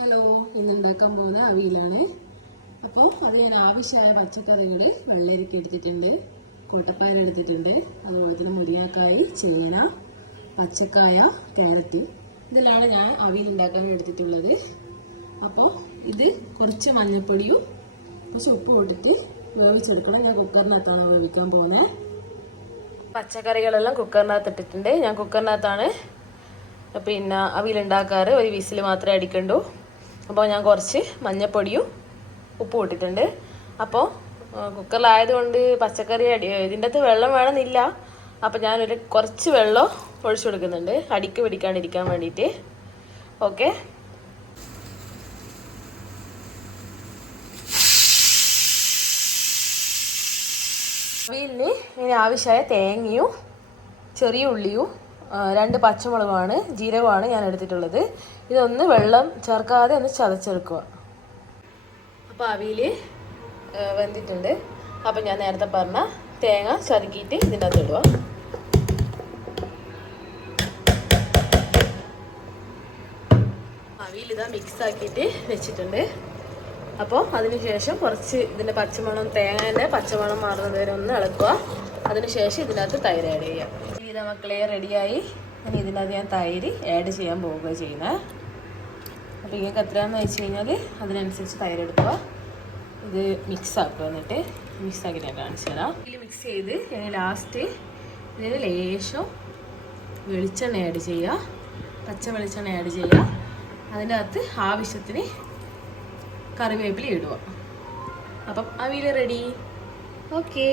Hello ഇന്ന് ഉണ്ടാക്കാൻ പോകുന്ന അവിയലാണ്. അപ്പോൾ അത് ഞാൻ ആവശ്യമായ പച്ചക്കറികൾ വെള്ളരിക്ക എടുത്തിട്ടുണ്ട് കോട്ടപ്പായ എടുത്തിട്ടുണ്ട് അതുപോലെ തന്നെ മുരിയാക്കായി ചേന പച്ചക്കായ കാരറ്റ് ഇതിലാണ് ഞാൻ അവിയൽ ഉണ്ടാക്കാൻ എടുത്തിട്ടുള്ളത്. അപ്പോൾ ഇത് കുറച്ച് മഞ്ഞൾപ്പൊടിയും കുറച്ച് ഉപ്പ് ഇട്ടിട്ട് വേവിച്ചെടുക്കണം. ഞാൻ കുക്കറിനകത്താണ് വേവിക്കാൻ പോകുന്നത്. പച്ചക്കറികളെല്ലാം കുക്കറിനകത്ത് ഇട്ടിട്ടുണ്ട്. ഞാൻ കുക്കറിനകത്താണ് പിന്നെ അവിയലുണ്ടാക്കാറ് ഒരു വിസിൽ മാത്രമേ അടിക്കണ്ടൂ. അപ്പോൾ ഞാൻ കുറച്ച് മഞ്ഞപ്പൊടിയും ഉപ്പും ഇട്ടിട്ടുണ്ട്. അപ്പോൾ കുക്കറിലായതുകൊണ്ട് പച്ചക്കറി അടി ഇതിന്റെ അകത്ത് വെള്ളം വേണമെന്നില്ല. അപ്പോൾ ഞാനൊരു കുറച്ച് വെള്ളം ഒഴിച്ചു കൊടുക്കുന്നുണ്ട്. അടിക്ക് പിടിക്കാണ്ടിരിക്കാൻ വേണ്ടിയിട്ട്. ഓക്കെ? അവിയലിന് ഇനി ആവശ്യമായ തേങ്ങയും ചെറിയ ഉള്ളിയും രണ്ട് പച്ചമുളകുമാണ് ജീരകമാണ് ഞാൻ എടുത്തിട്ടുള്ളത്. ഇതൊന്ന് വെള്ളം ചേർക്കാതെ ഒന്ന് ചതച്ചെടുക്കുക. അപ്പോൾ അവിയിൽ വെന്തിട്ടുണ്ട്. അപ്പം ഞാൻ നേരത്തെ പറഞ്ഞ തേങ്ങ ചതുക്കിയിട്ട് ഇതിന്റെ അകത്ത് ഇടുക. അവിയിൽ ഇതാ മിക്സ് ആക്കിയിട്ട് വെച്ചിട്ടുണ്ട്. അപ്പോൾ അതിനുശേഷം കുറച്ച് ഇതിന്റെ പച്ചമണം തേങ്ങേന്റെ പച്ചമണം മാറുന്നത് വരെ ഒന്ന് ഇളക്കുക. അതിനുശേഷം ഇതിനകത്ത് തൈര് ആഡ് ചെയ്യാം ഇത് മക്കളെ റെഡിയായി ഇനി ഇതിനകത്ത് ഞാൻ തൈര് ആഡ് ചെയ്യാൻ പോവുക ചെയ്യുന്നത് അപ്പോൾ ഇങ്ങനെ എത്രയാണെന്ന് വെച്ച് കഴിഞ്ഞാൽ അതിനനുസരിച്ച് തൈര് എടുക്കുക. ഇത് മിക്സ് ആക്കുക എന്നിട്ട് മിക്സ് ആക്കി ഞാൻ കാണിച്ചു തരാം. ഇതിൽ മിക്സ് ചെയ്ത് ഇനി ലാസ്റ്റ് ഇതിന് ലേശം വെളിച്ചെണ്ണ ആഡ് ചെയ്യുക. പച്ച വെളിച്ചെണ്ണ ആഡ് ചെയ്യുക. അതിനകത്ത് ആവശ്യത്തിന് കറിവേപ്പില ഇടുക. അപ്പം അവിയൽ റെഡി ഓക്കേ